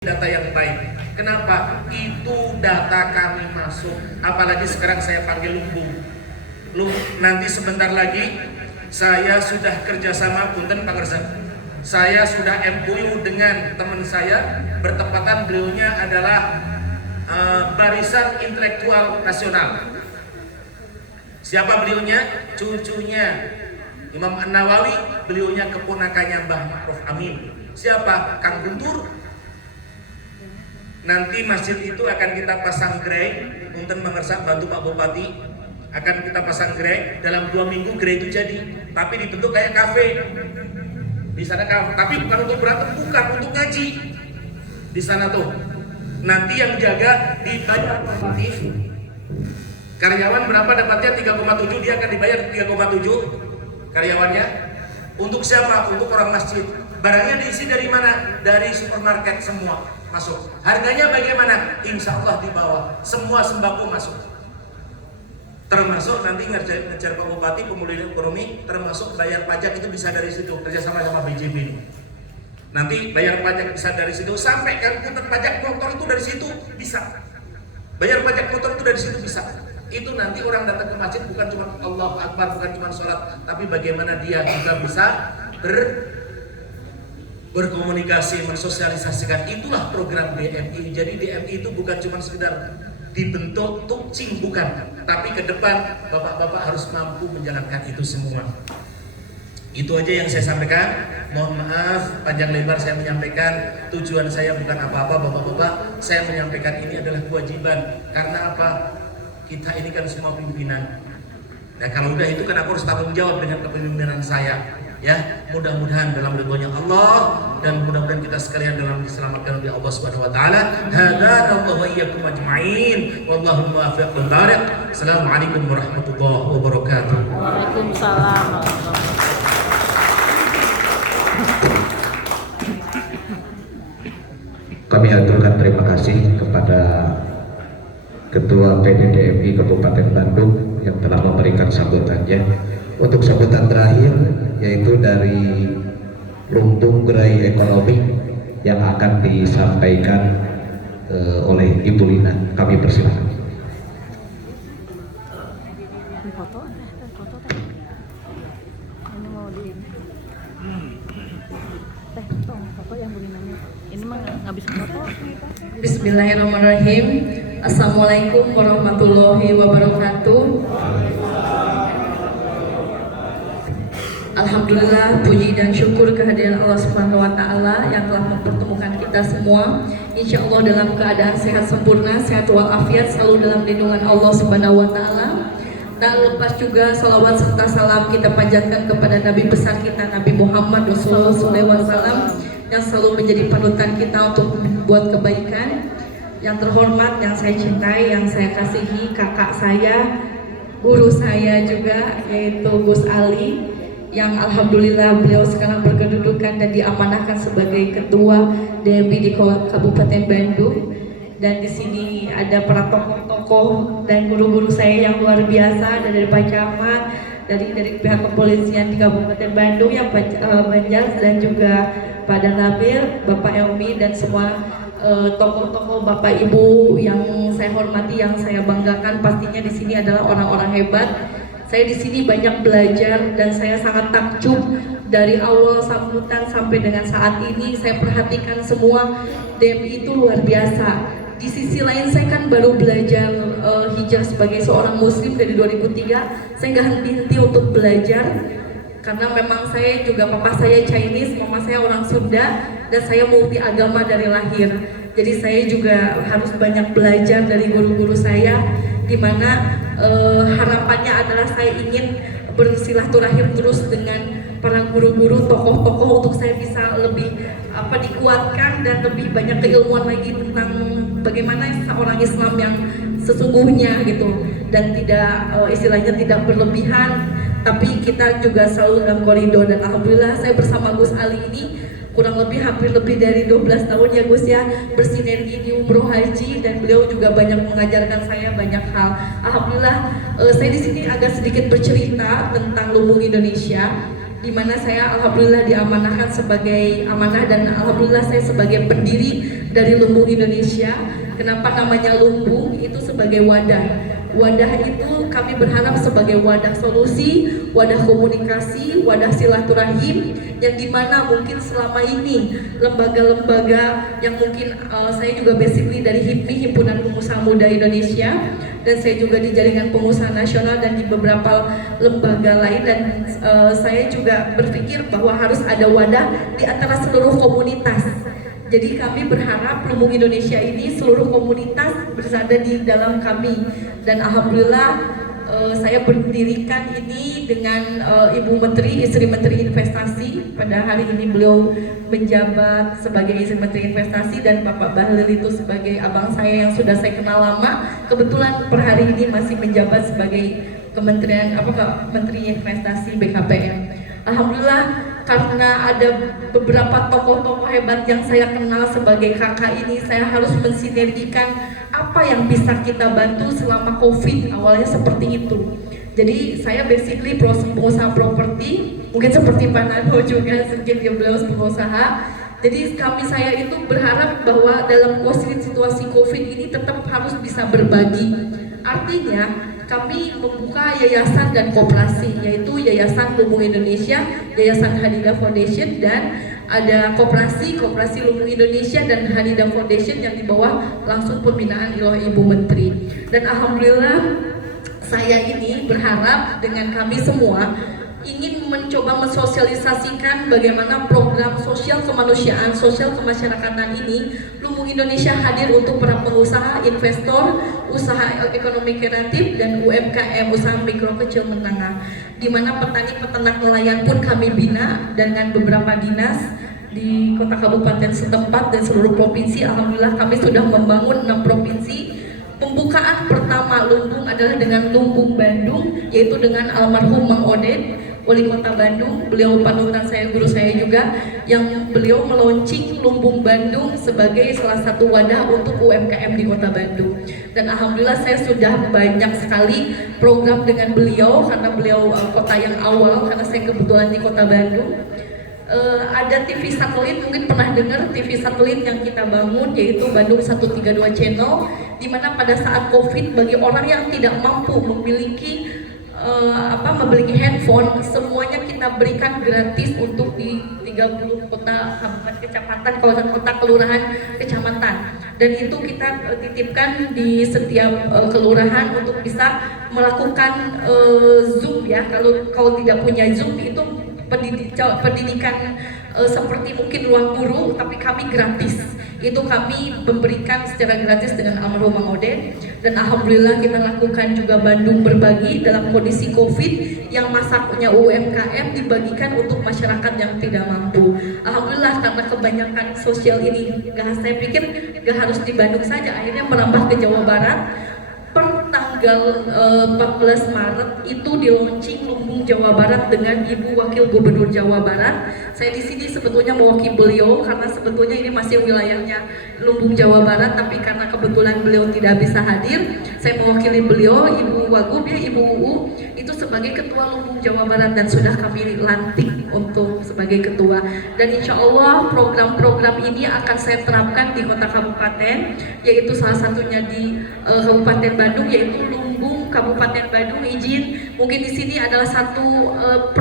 data yang baik. Kenapa? Itu data kami masuk. Apalagi sekarang saya panggil Lumbung. Nanti sebentar lagi saya sudah kerjasama punten Pangersa. Saya sudah MOU dengan teman saya, bertepatan beliaunya adalah Barisan Intelektual Nasional. Siapa beliaunya? Cucunya Imam An-Nawawi, beliaunya keponakannya Mbah Ma'ruf Amin. Siapa? Kang Guntur. Nanti masjid itu akan kita pasang grey, punten mengersak bantu Pak Bupati, akan kita pasang grey. Dalam 2 minggu grey itu jadi, tapi dibentuk kayak kafe. Di sana tapi bukan untuk berantem, bukan untuk ngaji. Di sana tuh. Nanti yang jaga dibayar normatif. Karyawan berapa dapatnya? 3,7, dia akan dibayar 3,7 karyawannya. Untuk siapa? Untuk orang masjid. Barangnya diisi dari mana? Dari supermarket semua masuk. Harganya bagaimana? Insya Allah di bawah. Semua sembako masuk. Termasuk nanti ngejar Pak Bupati pemulihan ekonomi, termasuk bayar pajak itu bisa dari situ, kerjasama sama BJB. Nanti bayar pajak bisa dari situ, sampai kalkulator pajak motor itu dari situ bisa. Bayar pajak motor itu dari situ bisa. Itu nanti orang datang ke masjid bukan cuma Allahu Akbar, bukan cuma sholat, tapi bagaimana dia juga bisa berkomunikasi, mensosialisasikan. Itulah program DMI. Jadi DMI itu bukan cuma sekedar dibentuk tukcing, bukan, tapi ke depan bapak-bapak harus mampu menjalankan itu semua. Itu aja yang saya sampaikan. Mohon maaf panjang lebar saya menyampaikan. Tujuan saya bukan apa-apa bapak-bapak. Saya menyampaikan ini adalah kewajiban. Karena apa? Kita ini kan semua pimpinan. Nah kalau udah itu kan aku harus tanggung jawab dengan kepemimpinan saya. Ya, mudah-mudahan dalam ridhonya Allah dan mudah-mudahan kita sekalian dalam diselamatkan oleh Allah Subhanahu wa taala. Hadanallahu wa iyyakum ajma'in. Wallahu muwaffiq wal barik. Assalamualaikum warahmatullahi wabarakatuh. Waalaikumsalam. Kami aturkan terima kasih kepada Ketua PDDMI Kabupaten Bandung yang telah memberikan sambutannya. Untuk sambutan terakhir yaitu dari Lumbung Gerai Ekonomi yang akan disampaikan oleh Ibu Lina. Kami persilakan. Bismillahirrahmanirrahim. Assalamualaikum warahmatullahi wabarakatuh. Alhamdulillah, puji dan syukur kehadiran Allah Subhanahu wa taala yang telah mempertemukan kita semua. Insya Allah dalam keadaan sehat sempurna, sehat walafiat, selalu dalam lindungan Allah Subhanahu wa taala. Tak lepas juga salawat serta salam kita panjatkan kepada Nabi besar kita, Nabi Muhammad Rasulullah SAW, yang selalu menjadi panutan kita untuk membuat kebaikan. Yang terhormat, yang saya cintai, yang saya kasihi, kakak saya, guru saya juga, yaitu Gus Ali, yang alhamdulillah beliau sekarang berkedudukan dan diamanahkan sebagai ketua DMI di Kabupaten Bandung. Dan di sini ada para tokoh-tokoh dan guru-guru saya yang luar biasa, dari Pak Camat, dari pihak kepolisian di Kabupaten Bandung yang Banjar, dan juga Pak Danabir, Bapak Elmi, dan semua tokoh-tokoh Bapak Ibu yang saya hormati, yang saya banggakan. Pastinya di sini adalah orang-orang hebat. Saya di sini banyak belajar dan saya sangat takjub dari awal sambutan sampai dengan saat ini. Saya perhatikan semua DMI itu luar biasa. Di sisi lain saya kan baru belajar hijrah sebagai seorang muslim dari 2003. Saya nggak henti-henti untuk belajar karena memang saya juga, papa saya Chinese, mama saya orang Sunda, dan saya multi agama dari lahir. Jadi saya juga harus banyak belajar dari guru-guru saya, di mana harapannya adalah saya ingin bersilaturahim terus dengan para guru-guru, tokoh-tokoh, untuk saya bisa lebih dikuatkan dan lebih banyak keilmuan lagi tentang bagaimana seorang Islam yang sesungguhnya gitu, dan tidak istilahnya tidak berlebihan, tapi kita juga selalu dalam koridor. Dan alhamdulillah saya bersama Gus Ali ini kurang lebih hampir lebih dari 12 tahun ya Gus ya, bersinergi di umroh haji, dan beliau juga banyak mengajarkan saya banyak hal. Alhamdulillah saya di sini agak sedikit bercerita tentang Lumbung Indonesia. di mana saya alhamdulillah diamanahkan sebagai amanah dan alhamdulillah saya sebagai pendiri dari Lumbung Indonesia. Kenapa namanya Lumbung? Itu sebagai wadah. Wadah itu kami berharap sebagai wadah solusi, wadah komunikasi, wadah silaturahim yang dimana mungkin selama ini lembaga-lembaga yang mungkin saya juga basically dari HIPMI, Himpunan Pengusaha Muda Indonesia, dan saya juga di Jaringan Pengusaha Nasional dan di beberapa lembaga lain, dan saya juga berpikir bahwa harus ada wadah di antara seluruh komunitas. Jadi kami berharap Lumbung Indonesia ini seluruh komunitas bersada di dalam kami, dan alhamdulillah saya berdirikan ini dengan Ibu Menteri, Istri Menteri Investasi. Pada hari ini beliau menjabat sebagai Istri Menteri Investasi dan Bapak Bahlil itu sebagai abang saya yang sudah saya kenal lama. Kebetulan per hari ini masih menjabat sebagai Menteri Investasi BKPM. Alhamdulillah karena ada beberapa tokoh-tokoh hebat yang saya kenal sebagai kakak ini, saya harus mensinergikan apa yang bisa kita bantu selama COVID, awalnya seperti itu. Jadi saya basically pengusaha properti, mungkin seperti Pak Nano juga, mungkin beliau pengusaha. Jadi saya itu berharap bahwa dalam situasi COVID ini tetap harus bisa berbagi. Artinya kami membuka yayasan dan koperasi, yaitu Yayasan Lumbung Indonesia, Yayasan Hadidah Foundation, dan ada koperasi Lumbung Indonesia dan Hadidah Foundation yang di bawah langsung pembinaan oleh Ibu Menteri. Dan alhamdulillah saya ini berharap dengan kami semua ingin mencoba mensosialisasikan bagaimana program sosial kemanusiaan, sosial kemasyarakatan ini Lumbung Indonesia hadir untuk para pengusaha, investor, usaha ekonomi kreatif, dan UMKM, usaha mikro kecil menengah, di mana petani, peternak, nelayan pun kami bina dengan beberapa dinas di kota kabupaten setempat dan seluruh provinsi. Alhamdulillah kami sudah membangun 6 provinsi. Pembukaan pertama Lumbung adalah dengan Lumbung Bandung, yaitu dengan almarhum Mang Oded, Wali Kota Bandung. Beliau panutan saya, guru saya juga, yang beliau meluncing Lumbung Bandung sebagai salah satu wadah untuk UMKM di Kota Bandung. Dan alhamdulillah saya sudah banyak sekali program dengan beliau, karena beliau kota yang awal, karena saya kebetulan di Kota Bandung. Ada TV satelit, mungkin pernah dengar TV satelit yang kita bangun, yaitu Bandung 132 Channel, di mana pada saat COVID bagi orang yang tidak mampu memiliki handphone, semuanya kita berikan gratis untuk di 30 kota, kabupaten, kecamatan, kawasan kota, kelurahan, kecamatan. Dan itu kita titipkan di setiap kelurahan untuk bisa melakukan Zoom ya. Kalau tidak punya Zoom itu pendidikan seperti mungkin ruang guru, tapi kami gratis. Itu kami memberikan secara gratis dengan almarhum Mang Oded. Dan alhamdulillah kita lakukan juga Bandung Berbagi dalam kondisi COVID, yang masaknya UMKM dibagikan untuk masyarakat yang tidak mampu. Alhamdulillah karena kebanyakan sosial ini, saya pikir gak harus di Bandung saja, akhirnya merambah ke Jawa Barat. Per tanggal 14 Maret itu di launching Lumbung Jawa Barat dengan Ibu Wakil Gubernur Jawa Barat. Saya di sini sebetulnya mewakili beliau karena sebetulnya ini masih wilayahnya Lumbung Jawa Barat, tapi karena kebetulan beliau tidak bisa hadir, saya mewakili beliau, Ibu Wagub ya, Ibu UU itu sebagai Ketua Lumbung Jawa Barat, dan sudah kami lantik untuk sebagai ketua. Dan insya Allah program-program ini akan saya terapkan di kota kabupaten, yaitu salah satunya di Kabupaten Bandung, yaitu Lumbung Kabupaten Bandung. Izin mungkin di sini adalah satu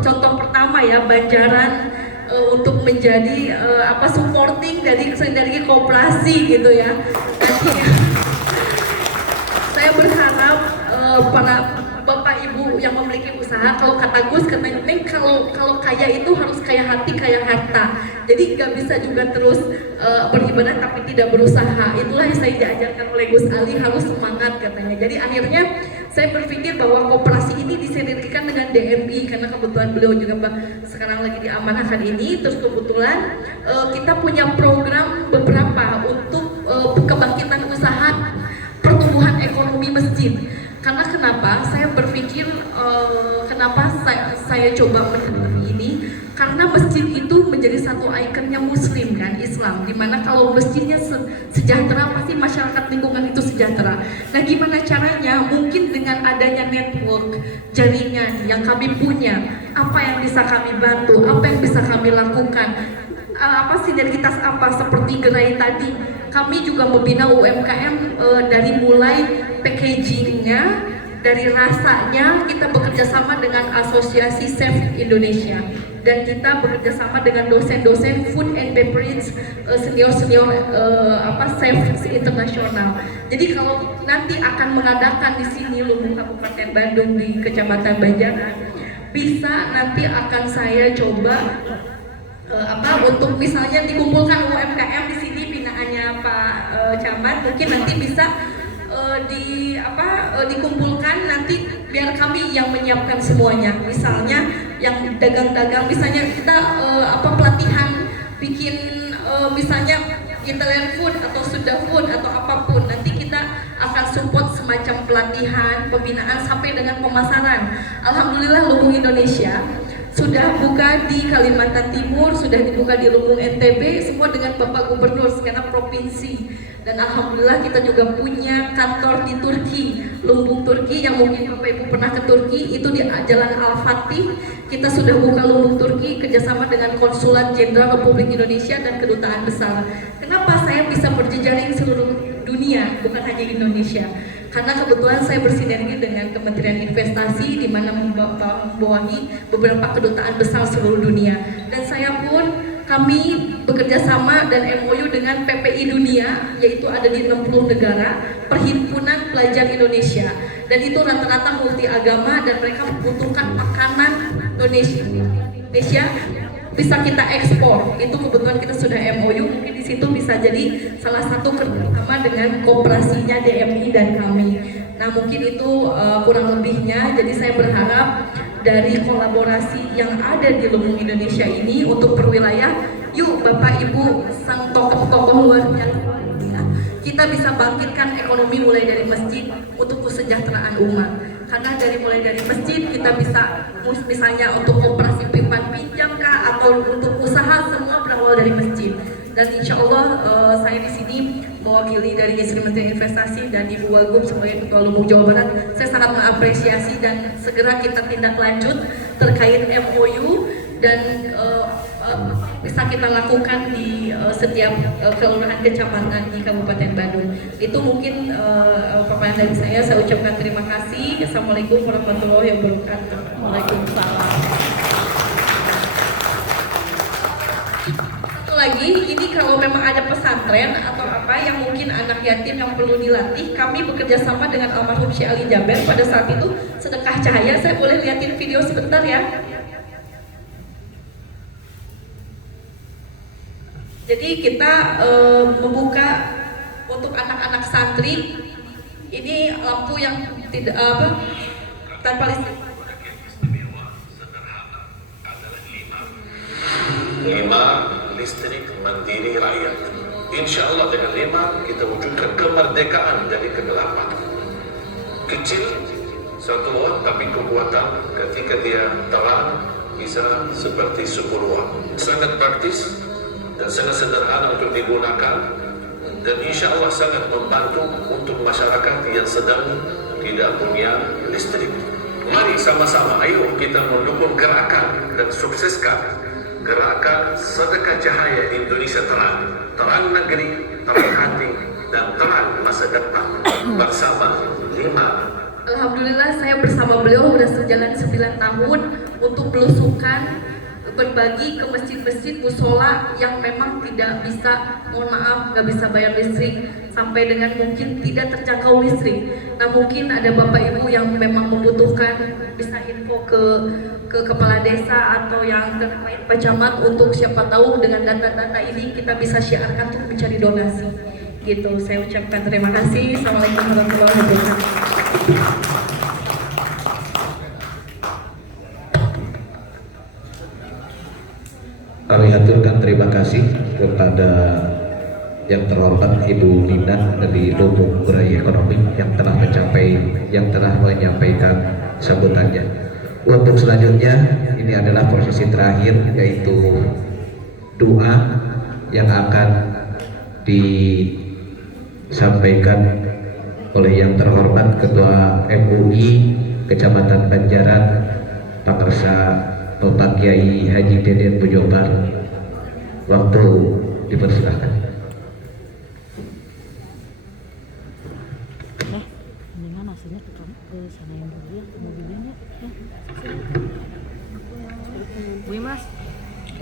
contoh pertama ya, Banjaran untuk menjadi supporting dari koperasi gitu ya. Saya berharap para Bapak Ibu yang memiliki usaha, kalau kata Gus, Neng, kalau kaya itu harus kaya hati, kaya harta. Jadi nggak bisa juga terus beribadah tapi tidak berusaha. Itulah yang saya diajarkan oleh Gus Ali, harus semangat katanya. Jadi akhirnya saya berpikir bahwa koperasi ini disinergikan dengan DMI, karena kebetulan beliau juga sekarang lagi diamanahkan ini. Terus kebetulan kita punya program beberapa untuk kebangkitan usaha, pertumbuhan ekonomi masjid. Karena kenapa saya berpikir kenapa saya coba mendalami ini, karena masjid itu menjadi satu ikonnya Muslim kan, Islam, dimana kalau masjidnya sejahtera pasti masyarakat lingkungan itu sejahtera. Nah gimana caranya? Mungkin dengan adanya network, jaringan yang kami punya, apa yang bisa kami bantu, apa yang bisa kami lakukan, apa sinergitas apa seperti gerai tadi. Kami juga membina UMKM dari mulai packagingnya, dari rasanya. Kita bekerja sama dengan Asosiasi Chef Indonesia dan kita bekerja sama dengan dosen-dosen food and beverage senior-senior chef internasional. Jadi kalau nanti akan mengadakan di sini Lumbung Kabupaten Bandung di Kecamatan Banjaran, bisa nanti akan saya coba untuk misalnya dikumpulkan UMKM di sini binaannya Pak Camat, mungkin nanti bisa dikumpulkan nanti biar kami yang menyiapkan semuanya. Misalnya yang dagang-dagang, misalnya kita pelatihan bikin misalnya Italian food atau Sunda food atau apapun, nanti kita akan support semacam pelatihan, pembinaan sampai dengan pemasaran. Alhamdulillah Lumbung Indonesia sudah buka di Kalimantan Timur, sudah dibuka di Lumbung NTB, semua dengan Bapak Gubernur sekarang provinsi. Dan alhamdulillah kita juga punya kantor di Turki, Lumbung Turki, yang mungkin Bapak Ibu pernah ke Turki, itu di Jalan Al-Fatih. Kita sudah buka Lumbung Turki kerjasama dengan Konsulat Jenderal Republik Indonesia dan Kedutaan Besar. Kenapa saya bisa berjejaring seluruh dunia, bukan hanya Indonesia? Karena kebetulan saya bersinergi dengan Kementerian Investasi, di mana membawahi beberapa kedutaan besar seluruh dunia. Dan saya pun, kami bekerja sama dan MOU dengan PPI Dunia, yaitu ada di 60 negara, Perhimpunan Pelajar Indonesia. Dan itu rata-rata multi agama dan mereka membutuhkan makanan Indonesia bisa kita ekspor. Itu kebetulan kita sudah MOU, mungkin di situ bisa jadi salah satu kerjasama dengan kooperasinya DMI dan kami. Nah mungkin itu kurang lebihnya. Jadi saya berharap dari kolaborasi yang ada di Lumbung Indonesia ini untuk perwilayah, yuk Bapak Ibu sang tokoh-tokoh luar biasa, kita bisa bangkitkan ekonomi mulai dari masjid untuk kesejahteraan umat. Karena mulai dari masjid kita bisa misalnya untuk koperasi pimpin pinjam kah, atau untuk usaha, semua berawal dari masjid. Dan insya Allah saya di sini mewakili dari Kementerian Investasi dan Ibu Wagub sebagai Ketua Lumbung Jawa Barat. Saya sangat mengapresiasi dan segera kita tindak lanjut terkait MOU dan bisa kita lakukan di setiap kelurahan kecamatan di Kabupaten Bandung. Itu mungkin paparan dari saya ucapkan terima kasih. Assalamualaikum warahmatullahi wabarakatuh. Waalaikumsalam. Satu lagi, ini kalau memang ada pesantren atau apa yang mungkin anak yatim yang perlu dilatih, kami bekerja sama dengan almarhum Syekh Ali Jaber pada saat itu sedekah cahaya. Saya boleh liatin video sebentar ya? Jadi kita membuka untuk anak-anak santri ini lampu yang tidak tanpa listrik. 5 listrik mandiri rakyat. Insya Allah dengan 5 kita wujudkan kemerdekaan dari kegelapan. Kecil 1 watt tapi kekuatan ketika dia terang bisa seperti 10 watt. Sangat praktis dan sangat sederhana untuk digunakan, dan insya Allah sangat membantu untuk masyarakat yang sedang tidak punya listrik. Mari sama-sama, ayo kita mendukung gerakan dan sukseskan gerakan sedekah cahaya Indonesia terang, terang negeri, terang hati, dan terang masa depan bersama 5. Alhamdulillah saya bersama beliau sudah sejalan 9 tahun untuk belusukan, berbagi ke masjid-masjid musola yang memang tidak bisa, mohon maaf, nggak bisa bayar listrik, sampai dengan mungkin tidak terjangkau listrik. Nah mungkin ada bapak ibu yang memang membutuhkan, bisa info ke kepala desa atau yang terkait Pak Camat, untuk siapa tahu dengan data-data ini kita bisa syiarkan untuk mencari donasi. Gitu, saya ucapkan terima kasih. Assalamualaikum warahmatullahi wabarakatuh. Kami haturkan terima kasih kepada yang terhormat Ibu Nina dari Lumbung Gerai Ekonomi yang telah menyampaikan sambutannya. Untuk selanjutnya ini adalah prosesi terakhir, yaitu doa yang akan disampaikan oleh yang terhormat Ketua MUI Kecamatan Banjaran, Pak Reksa Bapak Kiai Haji Deden Bujobar, waktu dipersilahkan. Mendingan aslinya ke sana yang dulu ya, mobilnya ya. Wih mas,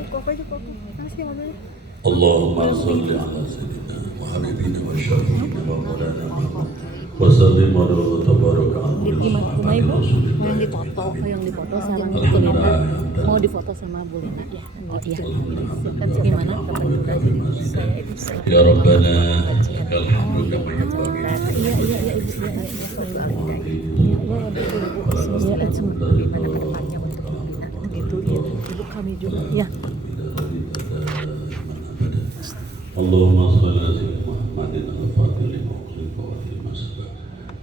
kok aja kok, masih mobilnya. Allahumma salli ala sayyidina wa habibina wa syafiina wa maulana Muhammad wa sallim ala wa tabaraka ala Gimana tuh ibu? Yang difoto sama Bu Lina. Mau difoto sama Bu Lina ya? Oh iya. Gimana? Ya Rabbana lakal hamdu kama yanbaghi Iya ibu. Iya semua gimana ke depannya untuk Bu Lina? Gitu ya. Ibu kami juga ya. Allahumma salli ala sayyidina Muhammadin al-fatih lima ukhlifa wa lima sabaq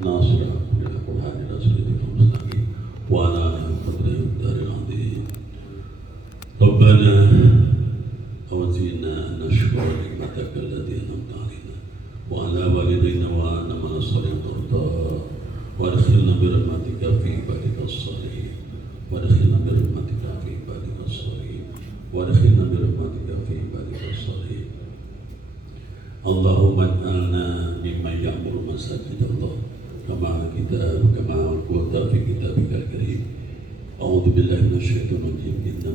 nasir al-qur'an al-qur'an al-asridika mustaqim wa ala al-qadri al-dari al-adhim Rabbana awzina nashkura nikmataka allati an'amta alaina wa ala walidayna wa anna ma salih tarda wa adkhilna bi rahmatika fi ibadika as-salihin wa adkhilna bi rahmatika fi ibadika as-salihin wa adkhilna bi rahmatika fi ibadika as-salihin Allahumma ij'alna mimman ya'muru masajid Allah kama qulta fi kitabikal karim. A'udzu billahi minasyaitonir rajim.